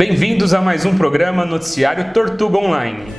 Bem-vindos a mais um programa Noticiário Tortuga Online.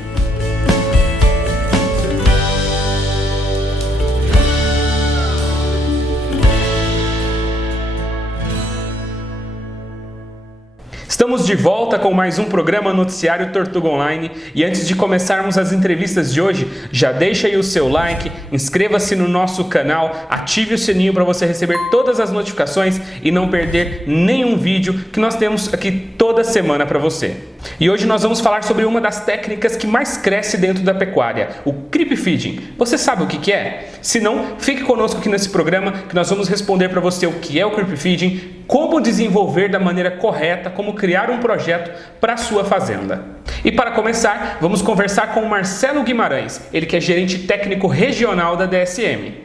Estamos de volta com mais um programa Noticiário Tortuga Online e antes de começarmos as entrevistas de hoje, já deixa aí o seu like, inscreva-se no nosso canal, ative o sininho para você receber todas as notificações e não perder nenhum vídeo que nós temos aqui toda semana para você. E hoje nós vamos falar sobre uma das técnicas que mais cresce dentro da pecuária, o creep feeding. Você sabe o que é? Se não, fique conosco aqui nesse programa que nós vamos responder para você o que é o creep feeding, como desenvolver da maneira correta, como criar um projeto para a sua fazenda. E para começar, vamos conversar com o Marcelo Guimarães, ele que é gerente técnico regional da DSM.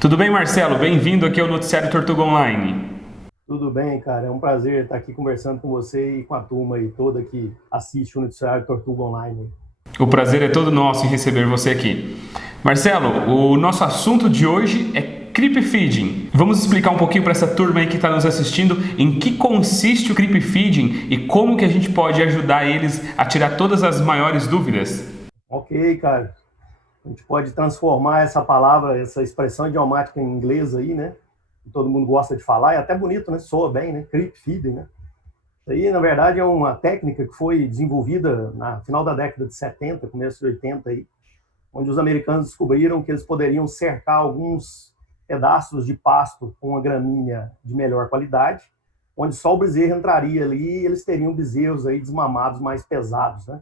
Tudo bem, Marcelo? Bem-vindo aqui ao Noticiário Tortuga Online. Tudo bem, cara. É um prazer estar aqui conversando com você e com a turma aí toda que assiste o Noticiário Tortuga Online. O prazer é todo nosso em receber você aqui. Marcelo, o nosso assunto de hoje é creep feeding. Vamos explicar um pouquinho para essa turma aí que está nos assistindo em que consiste o creep feeding e como que a gente pode ajudar eles a tirar todas as maiores dúvidas? Ok, cara. A gente pode transformar essa palavra, essa expressão idiomática em inglês aí, né? Que todo mundo gosta de falar, é até bonito, né? Soa bem, né? Creep feeding, né? Isso aí, na verdade, é uma técnica que foi desenvolvida no final da década de 70, começo de 80 aí, onde os americanos descobriram que eles poderiam cercar alguns pedaços de pasto com uma gramínea de melhor qualidade, onde só o bezerro entraria ali e eles teriam bezerros aí desmamados mais pesados, né?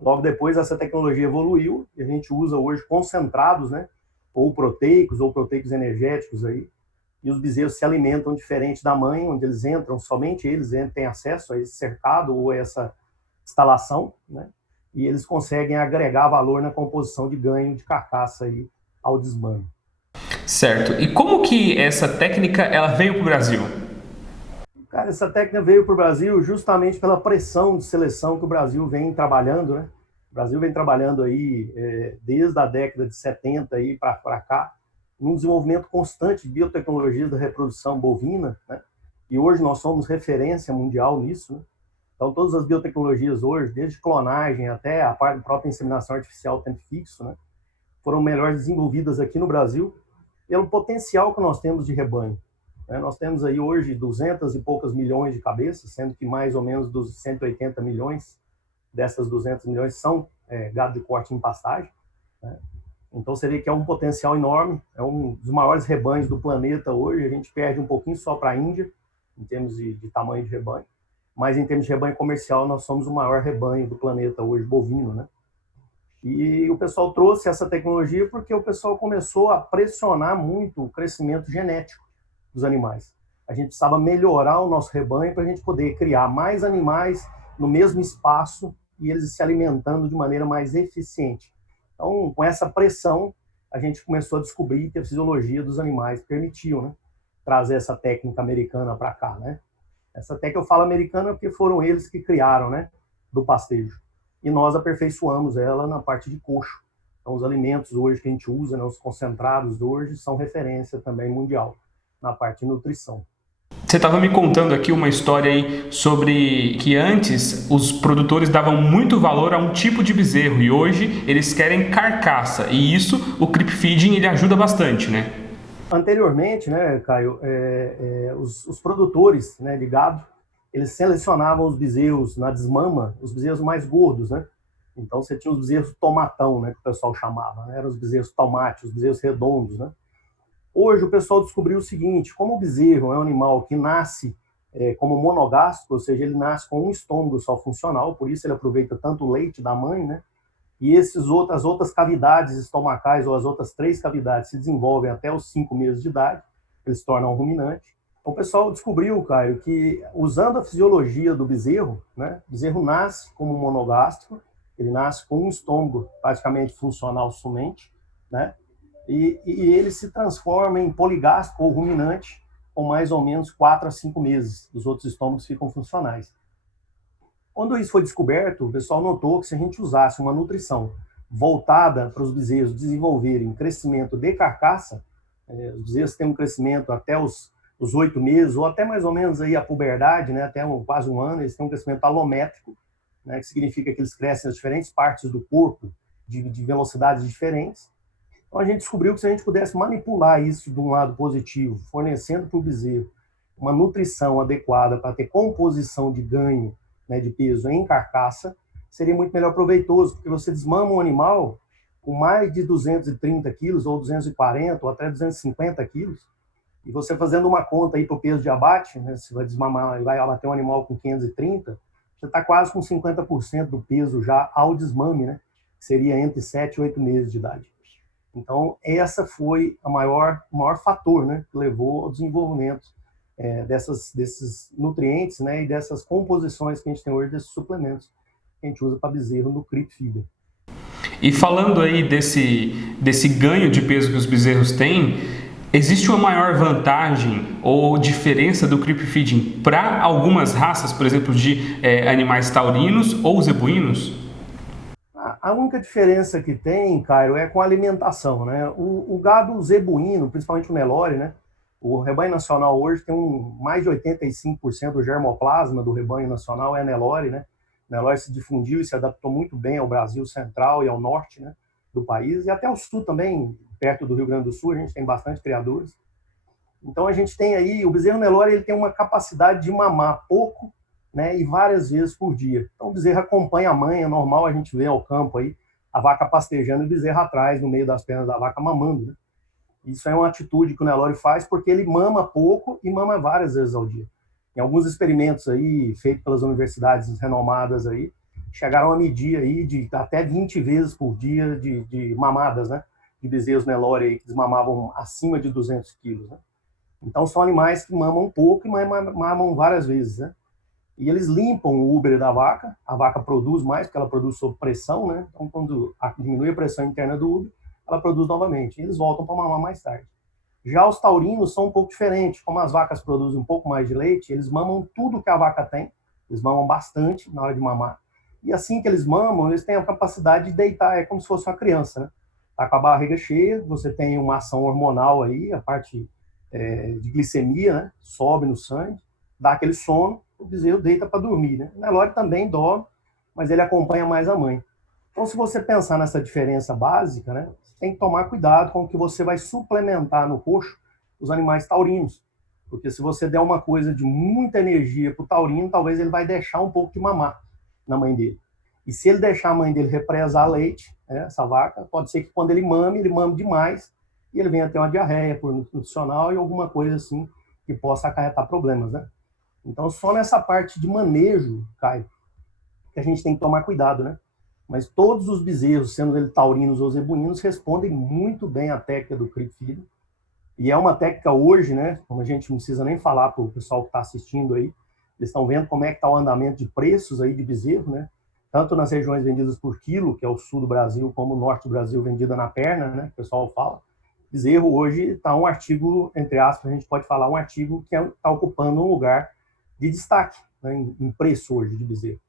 Logo depois essa tecnologia evoluiu e a gente usa hoje concentrados, né? Ou proteicos energéticos aí, e os bezerros se alimentam diferente da mãe, onde eles entram, somente eles têm acesso a esse cercado ou a essa instalação, né? E eles conseguem agregar valor na composição de ganho de carcaça aí ao desmame. Certo. E como que essa técnica ela veio para o Brasil? Cara, essa técnica veio para o Brasil justamente pela pressão de seleção que o Brasil vem trabalhando, né? O Brasil vem trabalhando aí desde a década de 70 aí para cá, num desenvolvimento constante de biotecnologias da reprodução bovina, né? E hoje nós somos referência mundial nisso, né? Então, todas as biotecnologias hoje, desde clonagem até a própria inseminação artificial tempo fixo, né, foram melhor desenvolvidas aqui no Brasil pelo potencial que nós temos de rebanho. Nós temos aí hoje 200 e poucas milhões de cabeças, sendo que mais ou menos dos 180 milhões dessas 200 milhões são gado de corte em pastagem, né? Então, você vê que é um potencial enorme, é um dos maiores rebanhos do planeta hoje. A gente perde um pouquinho só para a Índia, em termos de tamanho de rebanho, mas em termos de rebanho comercial, nós somos o maior rebanho do planeta hoje, bovino, né? E o pessoal trouxe essa tecnologia porque o pessoal começou a pressionar muito o crescimento genético dos animais. A gente precisava melhorar o nosso rebanho para a gente poder criar mais animais no mesmo espaço e eles se alimentando de maneira mais eficiente. Então, com essa pressão, a gente começou a descobrir que a fisiologia dos animais permitiu, né, trazer essa técnica americana para cá, né? Essa técnica eu falo americana porque foram eles que criaram, né, do pastejo. E nós aperfeiçoamos ela na parte de coxo. Então, os alimentos hoje que a gente usa, né, os concentrados hoje, são referência também mundial na parte de nutrição. Você estava me contando aqui uma história aí sobre que antes os produtores davam muito valor a um tipo de bezerro e hoje eles querem carcaça. E isso, o creep feeding, ele ajuda bastante, né? Anteriormente, né, Caio, os produtores, né, de gado, eles selecionavam os bezerros na desmama, os bezerros mais gordos, né? Então você tinha os bezerros tomatão, né, que o pessoal chamava, né? Eram os bezerros tomate, os bezerros redondos, né? Hoje o pessoal descobriu o seguinte: como o bezerro é um animal que nasce como monogástrico, ou seja, ele nasce com um estômago só funcional, por isso ele aproveita tanto o leite da mãe, né? E as outras cavidades estomacais, ou as outras 3 cavidades, se desenvolvem até os 5 meses de idade, eles se tornam ruminante. O pessoal descobriu, Caio, que usando a fisiologia do bezerro, né, o bezerro nasce como monogástrico, ele nasce com um estômago praticamente funcional somente, né? E ele se transforma em poligástrico ou ruminante com mais ou menos 4 a 5 meses. Os outros estômagos ficam funcionais. Quando isso foi descoberto, o pessoal notou que se a gente usasse uma nutrição voltada para os bezerros desenvolverem crescimento de carcaça, os bezerros têm um crescimento até os os 8 meses, ou até mais ou menos aí a puberdade, né, até quase um ano, eles têm um crescimento alométrico, né, que significa que eles crescem nas diferentes partes do corpo de velocidades diferentes. Então a gente descobriu que se a gente pudesse manipular isso de um lado positivo, fornecendo para o bezerro uma nutrição adequada para ter composição de ganho, né, de peso em carcaça, seria muito melhor proveitoso, porque você desmama um animal com mais de 230 quilos, ou 240, ou até 250 quilos, e você fazendo uma conta aí para o peso de abate, né, se vai desmamar e vai abater um animal com 530, você está quase com 50% do peso já ao desmame, né, que seria entre 7 e 8 meses de idade. Então, essa foi o maior fator, né, que levou ao desenvolvimento desses nutrientes, né, e dessas composições que a gente tem hoje, desses suplementos que a gente usa para bezerro no Creep Feeder. E falando aí desse ganho de peso que os bezerros têm, existe uma maior vantagem ou diferença do creep feeding para algumas raças, por exemplo, de animais taurinos ou zebuínos? A única diferença que tem, Cairo, é com a alimentação, né? O gado zebuíno, principalmente o Nelore, né? O rebanho nacional hoje tem mais de 85% do germoplasma do rebanho nacional é Nelore, né? O Nelore se difundiu e se adaptou muito bem ao Brasil central e ao norte, né, do país, e até ao sul também, perto do Rio Grande do Sul, a gente tem bastante criadores. Então a gente tem aí, o bezerro Nelore, ele tem uma capacidade de mamar pouco, né, e várias vezes por dia. Então o bezerro acompanha a mãe, é normal a gente ver ao campo aí, a vaca pastejando e o bezerro atrás, no meio das pernas da vaca, mamando, né? Isso é uma atitude que o Nelore faz porque ele mama pouco e mama várias vezes ao dia. Em alguns experimentos aí, feitos pelas universidades renomadas aí, chegaram a medir aí de até 20 vezes por dia de mamadas, né? De bezerros Nelore aí, que eles mamavam acima de 200 quilos, né? Então são animais que mamam pouco e mamam várias vezes, né? E eles limpam o úbere da vaca, a vaca produz mais, porque ela produz sob pressão, né? Então quando diminui a pressão interna do úbere, ela produz novamente, e eles voltam para mamar mais tarde. Já os taurinos são um pouco diferentes, como as vacas produzem um pouco mais de leite, eles mamam tudo que a vaca tem, eles mamam bastante na hora de mamar, e assim que eles mamam, eles têm a capacidade de deitar, é como se fosse uma criança, né? Tá com a barriga cheia, você tem uma ação hormonal aí, a parte de glicemia, né? Sobe no sangue, dá aquele sono, o bezerro deita para dormir, né? O Nelore também dorme, mas ele acompanha mais a mãe. Então, se você pensar nessa diferença básica, né, você tem que tomar cuidado com o que você vai suplementar no coxo os animais taurinos. Porque se você der uma coisa de muita energia para o taurino, talvez ele vai deixar um pouco de mamar na mãe dele. E se ele deixar a mãe dele represar leite, né, essa vaca, pode ser que quando ele mame demais e ele venha ter uma diarreia por nutricional e alguma coisa assim que possa acarretar problemas, né? Então, só nessa parte de manejo, Caio, que a gente tem que tomar cuidado, né? Mas todos os bezerros, sendo eles taurinos ou zebuínos, respondem muito bem à técnica do creep feeding. E é uma técnica hoje, né, como a gente não precisa nem falar para o pessoal que está assistindo aí, eles estão vendo como é que está o andamento de preços aí de bezerro, né? Tanto nas regiões vendidas por quilo, que é o sul do Brasil, como o norte do Brasil, vendida na perna, né? O pessoal fala. Bezerro hoje está um artigo, entre aspas, a gente pode falar um artigo que está ocupando um lugar de destaque, né, em preço hoje de bezerro.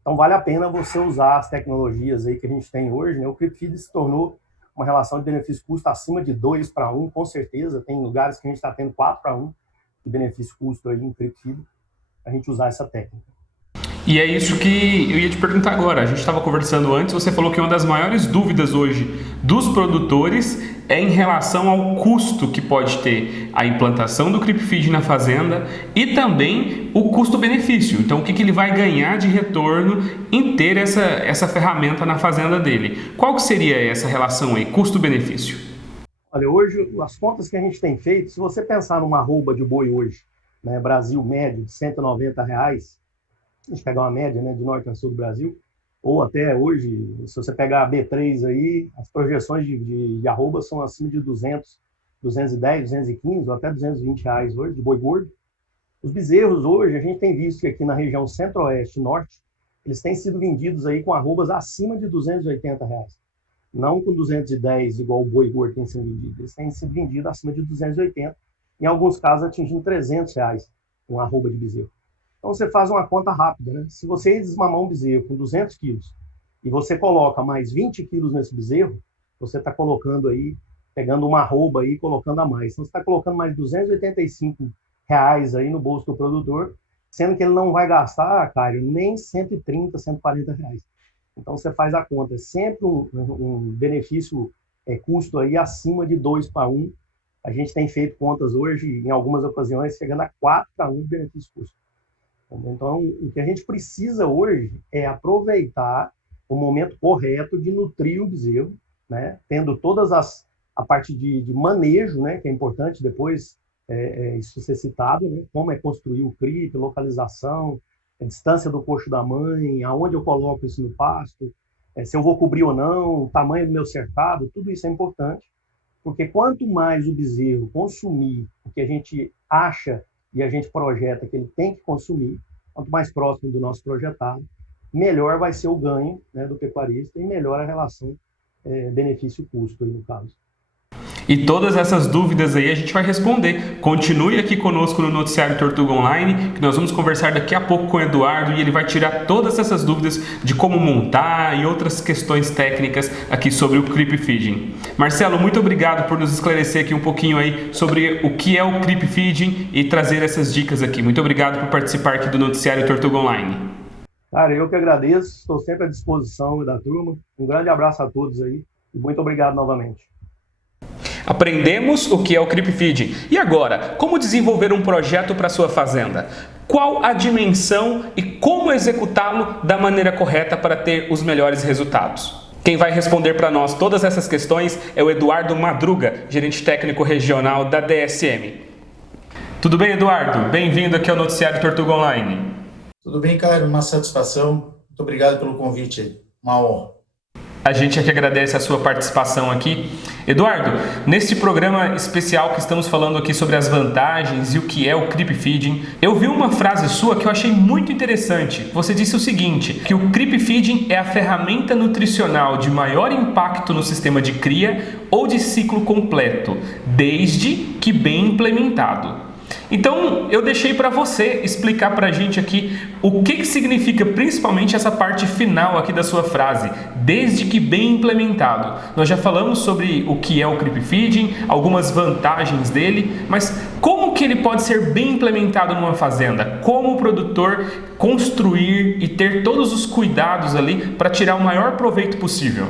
Então, vale a pena você usar as tecnologias aí que a gente tem hoje, né? O Creep Feed se tornou uma relação de benefício-custo acima de 2:1, com certeza. Tem lugares que a gente está tendo 4:1 de benefício-custo aí em Creep Feed, a gente usar essa técnica. E é isso que eu ia te perguntar agora. A gente estava conversando antes, você falou que uma das maiores dúvidas hoje dos produtores é em relação ao custo que pode ter a implantação do creep feed na fazenda e também o custo-benefício. Então, o que ele vai ganhar de retorno em ter essa ferramenta na fazenda dele. Qual que seria essa relação aí, custo-benefício? Olha, hoje, as contas que a gente tem feito, se você pensar numa arroba de boi hoje, né, Brasil médio, de R$190, a gente pegar uma média, né, de norte a sul do Brasil, ou até hoje, se você pegar a B3 aí, as projeções de arroba são acima de 200, 210, 215 ou até R$220 hoje, de boi gordo. Os bezerros hoje, a gente tem visto que aqui na região centro-oeste e norte, eles têm sido vendidos aí com arrobas acima de R$280. Não com 210, igual o boi gordo tem sido vendido. Eles têm sido vendidos acima de 280, em alguns casos atingindo R$300 com arroba de bezerro. Então, você faz uma conta rápida, né? Se você desmamar um bezerro com 200 quilos e você coloca mais 20 quilos nesse bezerro, você está colocando aí, pegando uma arroba aí e colocando a mais. Então, você está colocando mais 285 reais aí no bolso do produtor, sendo que ele não vai gastar, Caio, nem 130, 140 reais. Então, você faz a conta, é sempre um benefício custo aí acima de 2 para 1. A gente tem feito contas hoje, em algumas ocasiões, chegando a 4 para 1 benefício-custo. Então, o que a gente precisa hoje é aproveitar o momento correto de nutrir o bezerro, né? Tendo todas a parte de manejo, né? Que é importante depois isso ser citado, né? Como é construir o CRIP, localização, a distância do coxo da mãe, aonde eu coloco isso no pasto, se eu vou cobrir ou não, o tamanho do meu cercado, tudo isso é importante, porque quanto mais o bezerro consumir o que a gente acha e a gente projeta que ele tem que consumir, quanto mais próximo do nosso projetado, melhor vai ser o ganho, né, do pecuarista e melhor a relação benefício-custo, aí no caso. E todas essas dúvidas aí a gente vai responder. Continue aqui conosco no Noticiário Tortuga Online, que nós vamos conversar daqui a pouco com o Eduardo e ele vai tirar todas essas dúvidas de como montar e outras questões técnicas aqui sobre o Creep Feeding. Marcelo, muito obrigado por nos esclarecer aqui um pouquinho aí sobre o que é o Creep Feeding e trazer essas dicas aqui. Muito obrigado por participar aqui do Noticiário Tortuga Online. Cara, eu que agradeço, estou sempre à disposição da turma. Um grande abraço a todos aí e muito obrigado novamente. Aprendemos o que é o Creep Feeding. E agora, como desenvolver um projeto para sua fazenda? Qual a dimensão e como executá-lo da maneira correta para ter os melhores resultados? Quem vai responder para nós todas essas questões é o Eduardo Madruga, gerente técnico regional da DSM. Tudo bem, Eduardo? Bem-vindo aqui ao Noticiário Tortuga Online. Tudo bem, Caio? Uma satisfação. Muito obrigado pelo convite. Uma honra. A gente é que agradece a sua participação aqui. Eduardo, neste programa especial que estamos falando aqui sobre as vantagens e o que é o Creep Feeding, eu vi uma frase sua que eu achei muito interessante. Você disse o seguinte, que o Creep Feeding é a ferramenta nutricional de maior impacto no sistema de cria ou de ciclo completo, desde que bem implementado. Então, eu deixei para você explicar para a gente aqui o que significa principalmente essa parte final aqui da sua frase, desde que bem implementado. Nós já falamos sobre o que é o Creep Feeding, algumas vantagens dele, mas como que ele pode ser bem implementado numa fazenda? Como o produtor construir e ter todos os cuidados ali para tirar o maior proveito possível?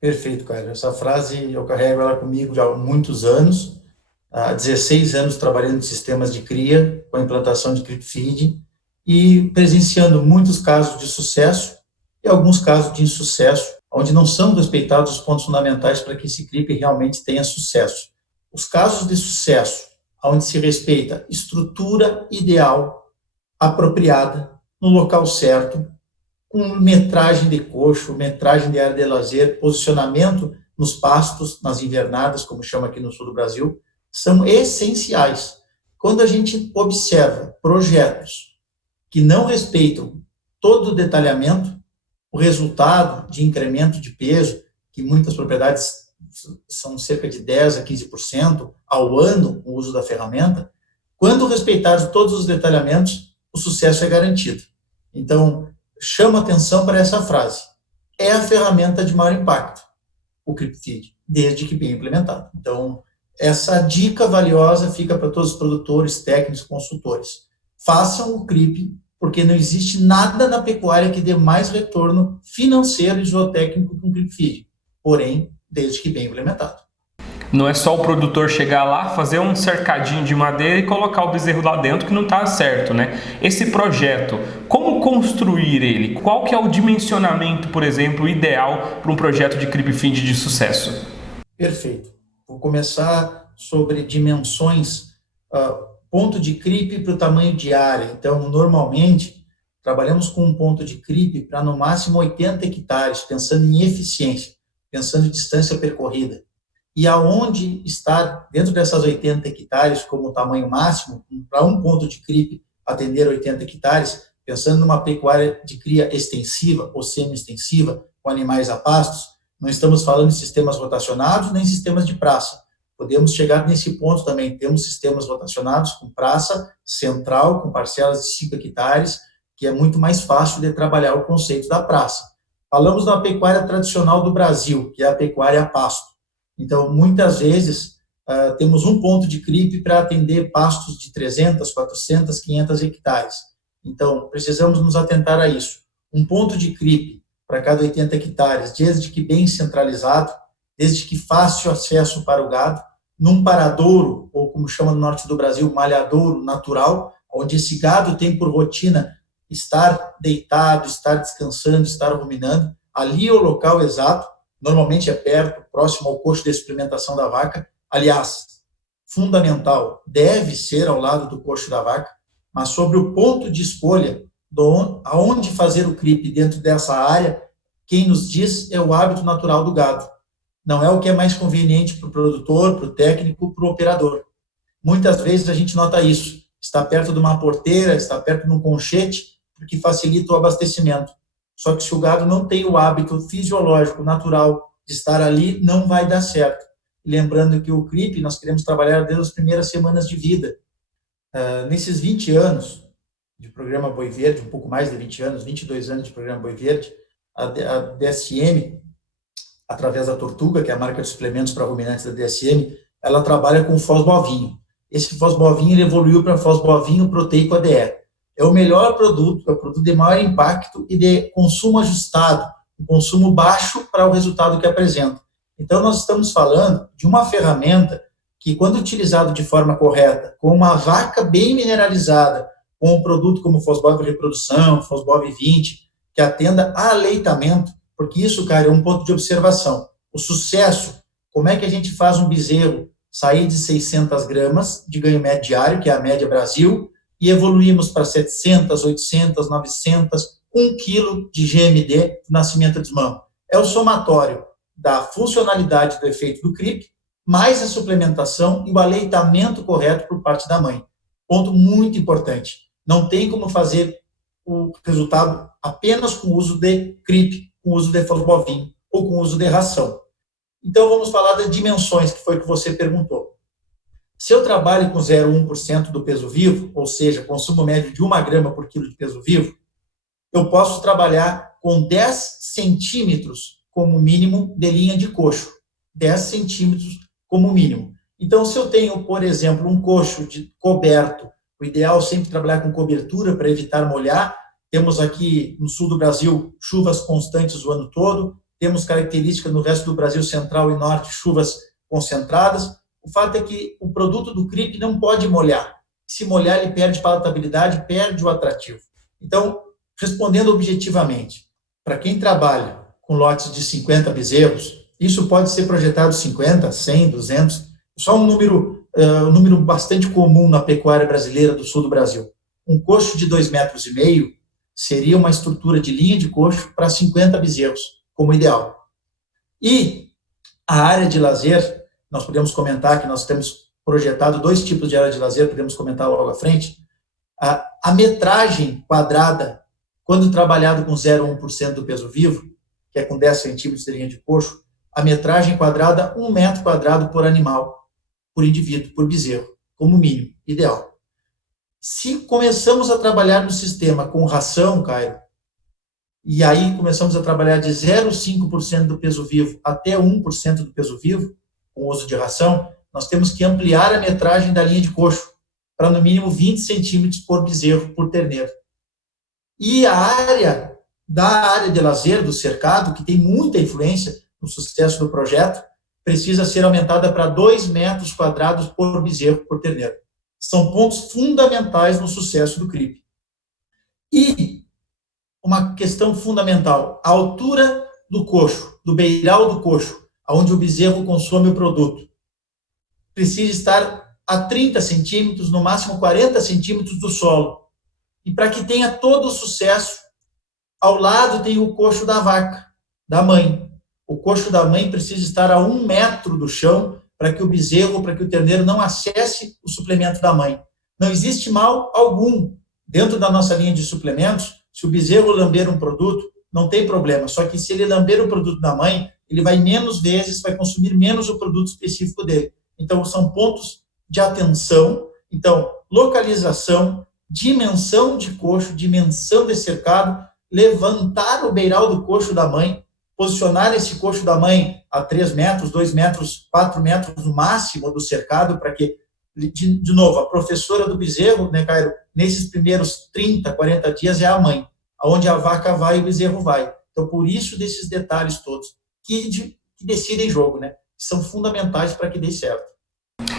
Perfeito, Caio. Essa frase eu carrego ela comigo já há muitos anos. Há 16 anos trabalhando em sistemas de cria, com a implantação de Creep Feeding, e presenciando muitos casos de sucesso e alguns casos de insucesso, onde não são respeitados os pontos fundamentais para que esse Creep realmente tenha sucesso. Os casos de sucesso, onde se respeita estrutura ideal, apropriada, no local certo, com metragem de coxo, metragem de área de lazer, posicionamento nos pastos, nas invernadas, como chama aqui no sul do Brasil, são essenciais. Quando a gente observa projetos que não respeitam todo o detalhamento, o resultado de incremento de peso, que muitas propriedades são cerca de 10% a 15% ao ano o uso da ferramenta, quando respeitados todos os detalhamentos, o sucesso é garantido. Então, chama atenção para essa frase. É a ferramenta de maior impacto, o Creep Feed, desde que bem implementado. Então, essa dica valiosa fica para todos os produtores, técnicos, consultores. Façam o Creep, porque não existe nada na pecuária que dê mais retorno financeiro e zootécnico que um Creep Feed. Porém, desde que bem implementado. Não é só o produtor chegar lá, fazer um cercadinho de madeira e colocar o bezerro lá dentro que não está certo, né? Esse projeto, como construir ele? Qual que é o dimensionamento, por exemplo, ideal para um projeto de Creep Feed de sucesso? Perfeito. Vou começar sobre dimensões, ponto de creep para o tamanho de área. Então, normalmente, trabalhamos com um ponto de creep para no máximo 80 hectares, pensando em eficiência, pensando em distância percorrida. E aonde estar dentro dessas 80 hectares como tamanho máximo, para um ponto de creep atender 80 hectares, pensando numa pecuária de cria extensiva ou semi-extensiva, com animais a pastos, não estamos falando de sistemas rotacionados nem sistemas de praça. Podemos chegar nesse ponto também. Temos sistemas rotacionados com praça central, com parcelas de 5 hectares, que é muito mais fácil de trabalhar o conceito da praça. Falamos da pecuária tradicional do Brasil, que é a pecuária a pasto. Então, muitas vezes, temos um ponto de CRIP para atender pastos de 300, 400, 500 hectares. Então, precisamos nos atentar a isso. Um ponto de CRIP para cada 80 hectares, desde que bem centralizado, desde que fácil acesso para o gado, num paradouro, ou como chama no norte do Brasil, malhadouro natural, onde esse gado tem por rotina estar deitado, estar descansando, estar ruminando. Ali é o local exato, normalmente é perto, próximo ao coxo de experimentação da vaca. Aliás, fundamental, deve ser ao lado do coxo da vaca, mas sobre o ponto de escolha, aonde fazer o CRIP dentro dessa área, quem nos diz é o hábito natural do gado. Não é o que é mais conveniente para o produtor, para o técnico, para o operador. Muitas vezes a gente nota isso. Está perto de uma porteira, está perto de um conchete, porque facilita o abastecimento. Só que se o gado não tem o hábito fisiológico, natural, de estar ali, não vai dar certo. Lembrando que o CRIP nós queremos trabalhar desde as primeiras semanas de vida. Nesses 20 anos de programa Boi Verde, um pouco mais de 20 anos, 22 anos de programa Boi Verde, a DSM, através da Tortuga, que é a marca de suplementos para ruminantes da DSM, ela trabalha com fosbovinho. Esse fosbovinho ele evoluiu para fosbovinho proteico ADE. É o melhor produto, é o produto de maior impacto e de consumo ajustado, um consumo baixo para o resultado que apresenta. Então, nós estamos falando de uma ferramenta que, quando utilizado de forma correta, com uma vaca bem mineralizada, com um produto como Fosbov Reprodução, Fosbov 20, que atenda a aleitamento, porque isso, cara, é um ponto de observação. O sucesso, como é que a gente faz um bezerro sair de 600 gramas de ganho médio diário, que é a média Brasil, e evoluímos para 700, 800, 900, 1 quilo de GMD do nascimento de mama. É o somatório da funcionalidade do efeito do CRIP, mais a suplementação e o aleitamento correto por parte da mãe. Ponto muito importante. Não tem como fazer o resultado apenas com o uso de CRIP, com o uso de fosbovinho ou com o uso de ração. Então, vamos falar das dimensões, que foi o que você perguntou. Se eu trabalho com 0,1% do peso vivo, ou seja, consumo médio de 1 grama por quilo de peso vivo, eu posso trabalhar com 10 centímetros como mínimo de linha de coxo. 10 centímetros como mínimo. Então, se eu tenho, por exemplo, um coxo coberto, o ideal é sempre trabalhar com cobertura para evitar molhar. Temos aqui no sul do Brasil chuvas constantes o ano todo, temos características no resto do Brasil central e norte, chuvas concentradas. O fato é que o produto do CRIP não pode molhar. Se molhar, ele perde palatabilidade, perde o atrativo. Então, respondendo objetivamente, para quem trabalha com lotes de 50 bezerros, isso pode ser projetado 50, 100, 200, só um número bastante comum na pecuária brasileira do sul do Brasil. Um coxo de 2,5 metros seria uma estrutura de linha de coxo para 50 bezerros, como ideal. E a área de lazer, nós podemos comentar que nós temos projetado 2 tipos de área de lazer, podemos comentar logo à frente. A metragem quadrada, quando trabalhado com 0,1% do peso vivo, que é com 10 centímetros de linha de coxo, a metragem quadrada, 1 metro quadrado por animal, por indivíduo, por bezerro, como mínimo, ideal. Se começamos a trabalhar no sistema com ração, Caio, e aí começamos a trabalhar de 0,5% do peso vivo até 1% do peso vivo, com o uso de ração, nós temos que ampliar a metragem da linha de coxo, para no mínimo 20 centímetros por bezerro, por terneiro. E a área de lazer, do cercado, que tem muita influência no sucesso do projeto, precisa ser aumentada para 2 metros quadrados por bezerro, por terneiro. São pontos fundamentais no sucesso do CRIP. E uma questão fundamental, a altura do coxo, do beiral do coxo, onde o bezerro consome o produto, precisa estar a 30 centímetros, no máximo 40 centímetros do solo. E para que tenha todo o sucesso, ao lado tem o coxo da vaca, da mãe. O coxo da mãe precisa estar a 1 metro do chão para que o bezerro, para que o terneiro não acesse o suplemento da mãe. Não existe mal algum dentro da nossa linha de suplementos. Se o bezerro lamber um produto, não tem problema. Só que se ele lamber o produto da mãe, ele vai menos vezes, vai consumir menos o produto específico dele. Então, são pontos de atenção. Então, localização, dimensão de coxo, dimensão de cercado, levantar o beiral do coxo da mãe posicionar esse coxo da mãe a 3 metros, 2 metros, 4 metros no máximo do cercado, para que, de novo, a professora do bezerro, né, Cairo, nesses primeiros 30, 40 dias é a mãe, aonde a vaca vai e o bezerro vai. Então, por isso, desses detalhes todos, que decidem jogo, né, que são fundamentais para que dê certo.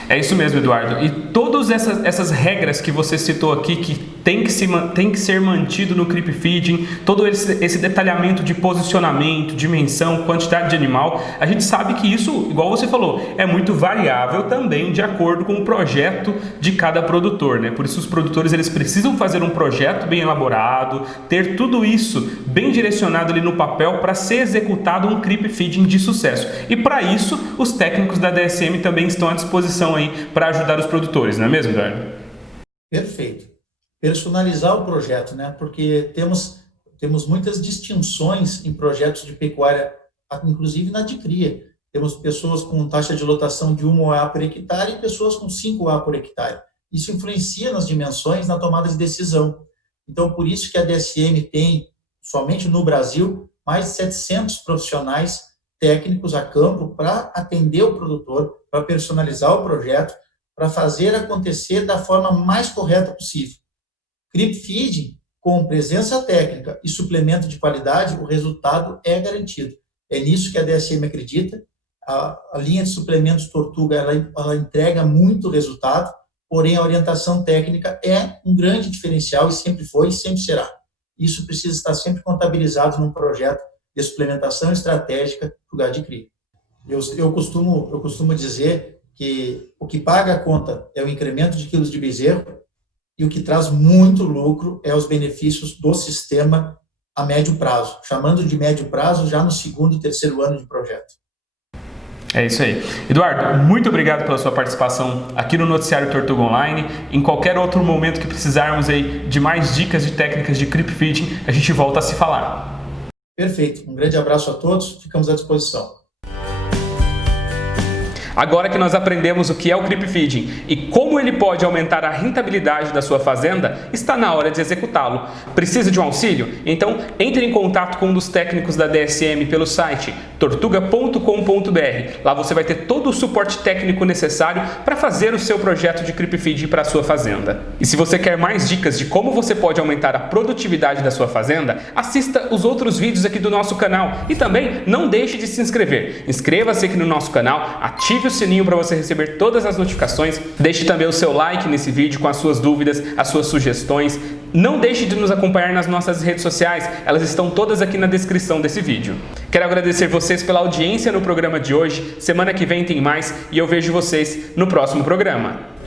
É isso mesmo, Eduardo. E todas essas regras que você citou aqui, que tem que ser mantido no creep feeding, todo esse detalhamento de posicionamento, dimensão, quantidade de animal, a gente sabe que isso, igual você falou, é muito variável também de acordo com o projeto de cada produtor, né? Por isso os produtores eles precisam fazer um projeto bem elaborado, ter tudo isso bem direcionado ali no papel para ser executado um creep feeding de sucesso. E para isso, os técnicos da DSM também estão à disposição aí para ajudar os produtores, não é mesmo, Eduardo? Perfeito. Personalizar o projeto, né? Porque temos muitas distinções em projetos de pecuária, inclusive na de cria. Temos pessoas com taxa de lotação de 1 OA por hectare e pessoas com 5 OA por hectare. Isso influencia nas dimensões, na tomada de decisão. Então, por isso que a DSM tem, somente no Brasil, mais de 700 profissionais técnicos a campo para atender o produtor, para personalizar o projeto, para fazer acontecer da forma mais correta possível. Creep feeding, com presença técnica e suplemento de qualidade, o resultado é garantido. É nisso que a DSM acredita. A linha de suplementos Tortuga, ela entrega muito resultado, porém a orientação técnica é um grande diferencial e sempre foi e sempre será. Isso precisa estar sempre contabilizado num projeto de suplementação estratégica do gado de cria. Eu costumo dizer que o que paga a conta é o incremento de quilos de bezerro e o que traz muito lucro é os benefícios do sistema a médio prazo, chamando de médio prazo já no 2º e 3º ano de projeto. É isso aí. Eduardo, muito obrigado pela sua participação aqui no Noticiário Tortuga Online. Em qualquer outro momento que precisarmos aí de mais dicas de técnicas de creep feeding, a gente volta a se falar. Perfeito. Um grande abraço a todos. Ficamos à disposição. Agora que nós aprendemos o que é o creep feeding e como ele pode aumentar a rentabilidade da sua fazenda, está na hora de executá-lo. Precisa de um auxílio? Então entre em contato com um dos técnicos da DSM pelo site tortuga.com.br. Lá você vai ter todo o suporte técnico necessário para fazer o seu projeto de creep feeding para a sua fazenda. E se você quer mais dicas de como você pode aumentar a produtividade da sua fazenda, assista os outros vídeos aqui do nosso canal e também não deixe de se inscrever. Inscreva-se aqui no nosso canal, ative o sininho para você receber todas as notificações. Deixe também o seu like nesse vídeo com as suas dúvidas, as suas sugestões. Não deixe de nos acompanhar nas nossas redes sociais, elas estão todas aqui na descrição desse vídeo. Quero agradecer vocês pela audiência no programa de hoje. Semana que vem tem mais e eu vejo vocês no próximo programa.